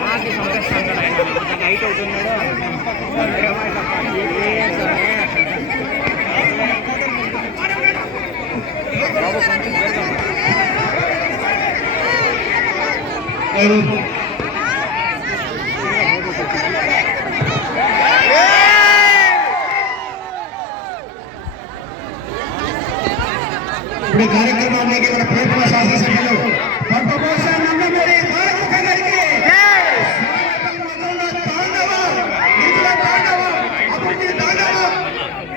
మాకు సంతోషం హైట్ అవుతున్నాడు. ఇప్పుడు కార్యక్రమానికి మన ప్రియతమ శాసనసభ్యులు పద్మభూషణ్ నందమూరి తారక గారికి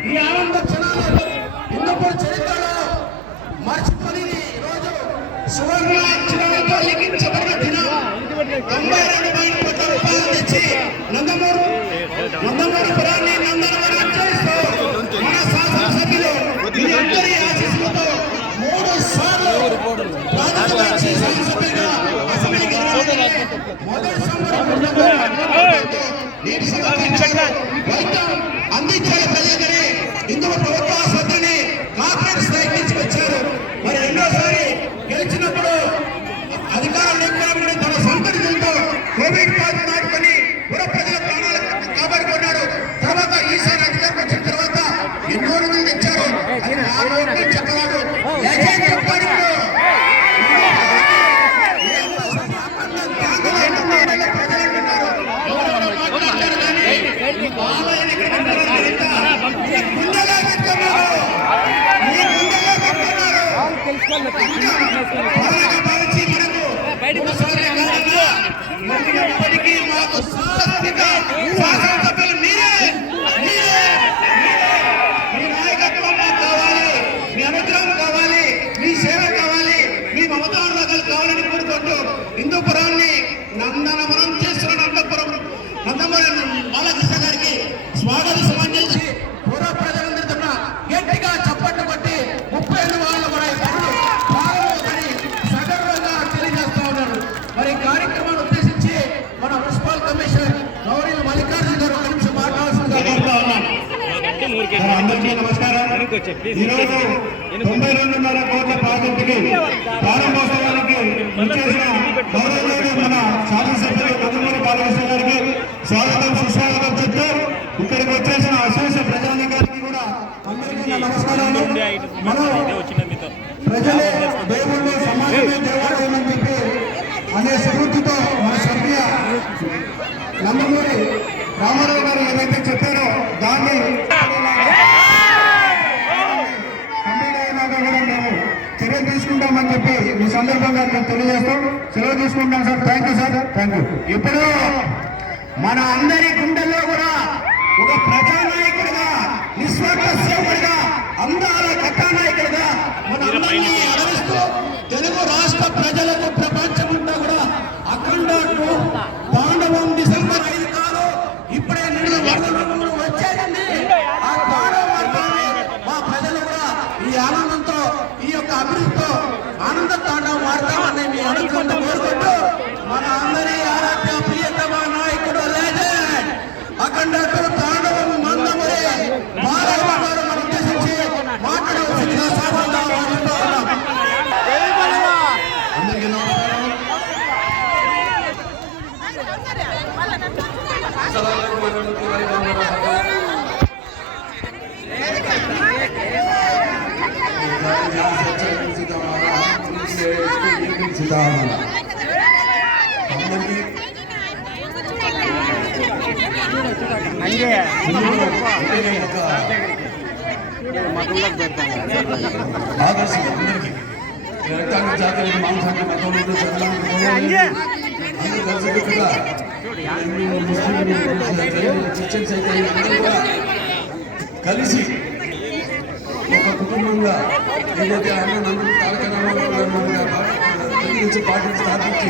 ఈ ఆనంద క్షణాలు హిందూపూర్ చరిత్రలో మర్చిపోని రోజు సువర్ణ అక్షరాలతో లిఖించబడిన దినం. 92 తెచ్చి నందమూరి పురాన్ని నందనవనం చేస్తూ మన శాసనసభ్యులు అందరి ఆశీస్సులతో 3 సార్లు రాజకీయ శాసనసభ్యులుగా అసెంబ్లీకి మొదటి అందించాలి ప్రజలకని హిందూ ప్రభుత్వ ఆసుపత్రిని కార్పొరేట్ స్థాయి తీసుకొచ్చారు. మరి రెండోసారి గెలిచినప్పుడు అధికారం లేకపోయినప్పుడు తన సొంత నిధులతో కోవిడ్ బాధ నాటుకొని పుర ప్రజల ప్రాణాలు కాపాడుకున్నాడు. తర్వాత ఈసారి అధికారం వచ్చిన తర్వాత ఎన్నో నిధులు తెచ్చారు. అది నా నోటి చెప్పరాదు. చెప్పాడు ఇప్పటికీ మాకు శాసనసభ్యులు మీరే. మీ నాయకత్వం మాకు కావాలి, మీ అనుగ్రహం కావాలి, మీ సేవ కావాలి, మీ మమతానురాగాలు కావాలని కోరుకుంటూ హిందూపురాన్ని నందనవనం చేస్తున్న నందమూరి బాలకృష్ణ గారికి స్వాగత సమర్పించి పూర్వ ప్రజలందరి తరఫున గట్టిగా చప్పట్లు కొట్టి 30 వాళ్ళు కూడా ప్రారంభమవుతారని సగర్వంగా తెలియజేస్తా ఉన్నారు. మరి కార్యక్రమాన్ని ఉద్దేశించి మన మున్సిపల్ కమిషనర్ గౌరీ మల్లికార్జున గారు ఒక నిమిషం మాట్లాడాల్సిందిగా కోరుతా ఉన్నాను. అందరికీ నమస్కారం. ఈరోజు 92.5 కోట్ల ప్రాజెక్టుకి ప్రారంభోత్సవానికి విచ్చేసిన గౌరవనీయులు మన శాసనసభ్యులు నందమూరి బాలకృష్ణ గారికి స్వాగతం సుస్వాగతం చెప్తూ ఇక్కడికి వచ్చేసిన అశేష ప్రజానికానికి కూడా అందరికీ నమస్కారాలు. మనం ప్రజలే దేవుళ్ళు, సమాజమే దేవాలయం అని చెప్పి అనే స్ఫూర్తితో మన స్వర్గీయ నందమూరి రామారావు గారు ఏదైతే చెప్పారో దాన్ని మేము చర్యలు తీసుకుంటామని చెప్పి ఈ సందర్భంగా మేము తెలియజేస్తాం. సెలవు తీసుకుంటాం sir. Thank you sir. Thank you. ఇప్పుడు మన అందరి గుండెల్లో కూడా ఒక ప్రజానాయకుడిగా, నిస్వార్థ సేవకుడిగా, అందాల కథానాయకుడిగా మన అందరినీ ఆదరిస్తూ తెలుగు రాష్ట్ర ప్రజలకు ప్రపంచమంతా కూడా అఖండ తాండవం డిసెంబర్ 5 కాదు, ఇప్పుడే నిన్న వచ్చేదండి. ఆ తాండవాన్ని మా ప్రజలు కూడా ఈ ఆనందంతో, ఈ యొక్క అభివృద్ధితో ఆనంద తాండవం వాడతామని మీ అనుకుంటూ కోరుకుంటూ మన అందరి ఆరాధ్య ప్రియతమ నాయకుడు లెజెండ్ అఖండ తాండవం నందమూరి బాలయ్య గారు మనం ఉద్దేశించి మాట్లాడవలసిందిగా సాధారణంగా కోరుతూ ఉన్నాం. అందరికీ నమస్కారం. ఆదర్శం అందరికీ రక్తాన్ని, జాతీయ మాంసాన్ని, మతంలో క్రిస్టియన్స్ అయితే కలిసి ఒక కుటుంబంగా ఏదైతే అన్న నందమూరి తారక రామారావు గారు పార్టీని స్థాపించి